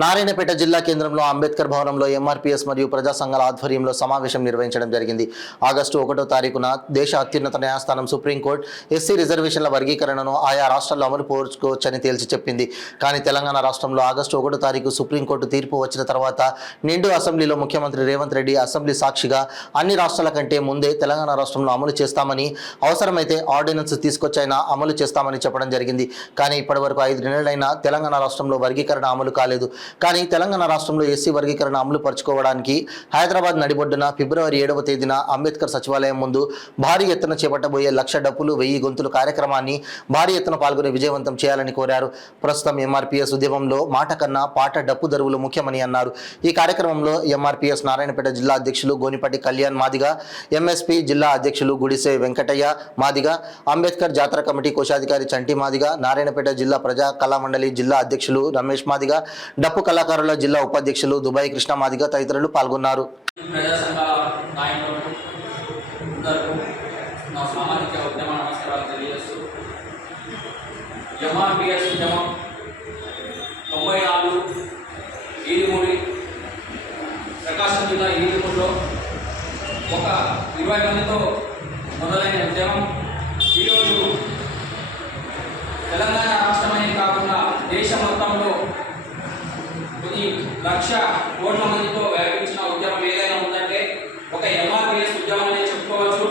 నారాయణపేట జిల్లా కేంద్రంలో అంబేద్కర్ భవనంలో ఎంఆర్పీఎస్ మరియు ప్రజా సంఘాల ఆధ్వర్యంలో సమావేశం నిర్వహించడం జరిగింది. ఆగస్టు 1వ తారీఖున దేశ అత్యున్నత న్యాయస్థానం సుప్రీంకోర్టు ఎస్సీ రిజర్వేషన్ల వర్గీకరణను ఆయా రాష్ట్రాల్లో అమలు పరుచుకోవచ్చని తేల్చి చెప్పింది. కానీ తెలంగాణ రాష్ట్రంలో ఆగస్టు 1వ తారీఖు సుప్రీంకోర్టు తీర్పు వచ్చిన తర్వాత నిండు అసెంబ్లీలో ముఖ్యమంత్రి రేవంత్ రెడ్డి అసెంబ్లీ సాక్షిగా అన్ని రాష్ట్రాల కంటే ముందే తెలంగాణ రాష్ట్రంలో అమలు చేస్తామని, అవసరమైతే ఆర్డినెన్స్ తీసుకొచ్చైనా అమలు చేస్తామని చెప్పడం జరిగింది. కానీ ఇప్పటివరకు 5 నెలలైనా తెలంగాణ రాష్ట్రంలో వర్గీకరణ అమలు కాలేదు. కానీ తెలంగాణ రాష్ట్రంలో ఎస్సీ వర్గీకరణ అమలు పరుచుకోవడానికి హైదరాబాద్ నడిబొడ్డున ఫిబ్రవరి 7వ తేదీన అంబేద్కర్ సచివాలయం ముందు భారీ ఎత్తున చేపట్టబోయే 1,00,000 డప్పులు 1000 గొంతులు కార్యక్రమాన్ని భారీ ఎత్తున పాల్గొని విజయవంతం చేయాలని కోరారు. ప్రస్తుతం ఎంఆర్పీఎస్ ఉద్యమంలో మాట కన్నా పాట డప్పు దరువులు ముఖ్యమని అన్నారు. ఈ కార్యక్రమంలో ఎంఆర్పీఎస్ నారాయణపేట జిల్లా అధ్యక్షులు గోనిపట్టి కళ్యాణ్ మాదిగా, ఎంఎస్పీ జిల్లా అధ్యక్షులు గుడిసే వెంకటయ్య మాదిగా, అంబేద్కర్ జాతర కమిటీ కోశాధికారి చంటి మాదిగా, నారాయణపేట జిల్లా ప్రజా కళామండలి జిల్లా అధ్యక్షులు రమేష్ మాదిగా, డప్పు కళాకారుల జిల్లా ఉపాధ్యక్షులు దుబాయ్ కృష్ణ మాదిగా తదితరులు పాల్గొన్నారు. ప్రకాశం జిల్లా ఈడుమూరులో ఒక 20 మందితో మొదలైన ఉద్యమం ఈరోజు తెలంగాణ రాష్ట్రమనే కాకుండా దేశం మొత్తంలో కొన్ని 1,00,000 కోట్ల మందితో వ్యాపించిన ఉద్యమం ఏదైనా ఉందంటే ఒక ఎంఆర్పీఎస్ ఉద్యమం అనే చెప్పుకోవచ్చు.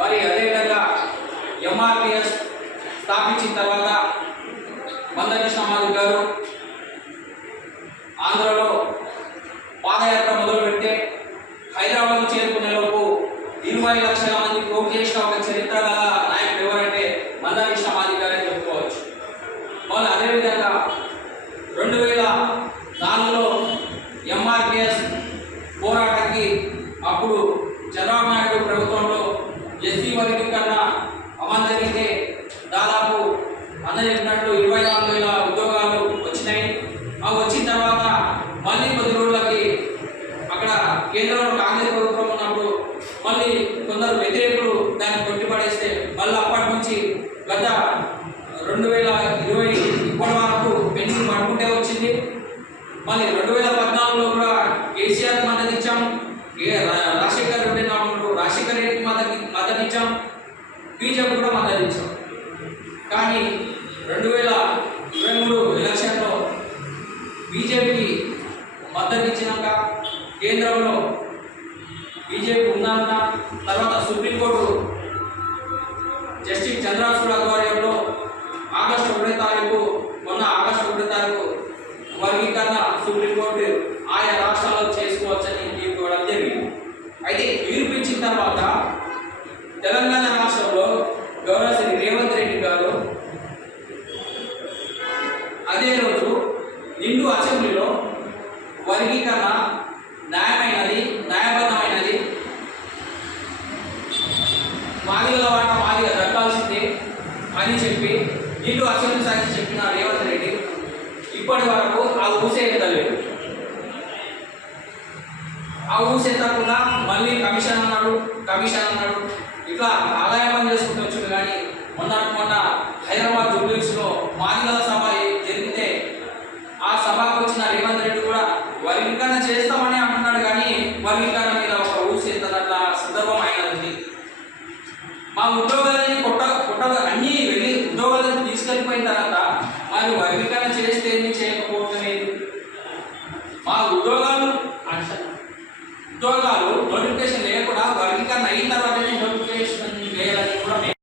మరి అదేవిధంగా ఎంఆర్పీఎస్ స్థాపించిన తర్వాత మందకృష్ణ మాదిగ గారు ఆంధ్రలో పాదయాత్ర మొదలుపెడితే హైదరాబాద్ చేరుకునే లోపు 20 లక్షల మంది పోగు చేసిన ఒక చరిత్ర గల నాయకుడు ఎవరంటే మందకృష్ణ మాదిగ గారే చెప్పుకోవచ్చు. మళ్ళీ అదేవిధంగా 2004లో ఎంఆర్పీఎస్ పోరాటానికి అప్పుడు చంద్రబాబు నాయుడు ప్రభుత్వంలో ఎస్సీ వర్గీకరణ అమలు జరిగితే దాదాపు అందరూ చెప్పినట్లు 24,000 ఉద్యోగాలు వచ్చినాయి. అవి వచ్చిన తర్వాత మళ్ళీ కొద్ది రోజులకి అక్కడ కేంద్రంలో కాంగ్రెస్ ప్రభుత్వం ఉన్నప్పుడు మళ్ళీ కొందరు వ్యతిరేకులు దాన్ని కొట్టిపడేస్తే మళ్ళీ అప్పటి నుంచి గత 2020 ఇప్పటి వరకు పెండింగ్ పడుకుంటే వచ్చింది. మళ్ళీ 2014లో కూడా కేసీఆర్ మద్దతు ఇచ్చాం, రాజశేఖర్ రెడ్డి రాజశేఖర్ రెడ్డికి మద్దతు ఇచ్చాం, బీజేపీ కూడా మద్దతు ఇచ్చాం. కానీ 2023 ఎలక్షన్లో బీజేపీకి మద్దతు ఇచ్చినాక కేంద్రంలో బీజేపీ ఉందన్న తర్వాత సుప్రీంకోర్టు జస్టిస్ చంద్రచూడ్ ఆధ్వర్యంలో ఆగస్టు 1వ తారీఖు మొన్న ఆగస్టు 1వ తారీఖు వర్గీకరణ సుప్రీంకోర్టు ఆయా రాష్ట్రాల్లో చేసుకోవచ్చని తీర్పు ఇవ్వడం జరిగింది. అయితే తీర్పు ఇచ్చిన తర్వాత తెలంగాణ రాష్ట్రంలో గౌరవ శ్రీ రేవంత్ రెడ్డి గారు అదే రోజు నిండు అసెంబ్లీలో వర్గీకరణ న్యాయమైనది, న్యాయబద్ధమైనది, మాదిగల వాట మాదిగ దక్కాల్సిందే అని చెప్పి నిండు అసెంబ్లీ సాక్షి చెప్పిన రేవంత్ రెడ్డి ఇప్పటి వరకు ఆ ఊసేయలేదు. ఆ ఊసేతకుండా మళ్ళీ కమిషన్ అన్నాడు ఇట్లా ఆదాయం చేసుకుంటూ వచ్చాడు. కానీ మొన్న హైదరాబాద్ జూబ్లీహిల్స్లో మాదిగల సభ జరిగితే ఆ సభకు వచ్చిన రేవంత్ రెడ్డి కూడా వర్గీకరణ చేస్తామని అంటున్నాడు. కానీ వర్గీకరణ మీద ఒక ఊసేతనట్ల సందర్భం అయినది. మా ఉద్యోగాలని అన్నీ వెళ్ళి ఉద్యోగాలను తీసుకెళ్ళిపోయిన తర్వాత మరి వర్గీకరణ చేస్తే ఏమి చేయకపోవట్లేదు. మా ఉద్యోగాలు నోటిఫికేషన్ లేకుండా వర్గీకరణ అయిన తర్వాత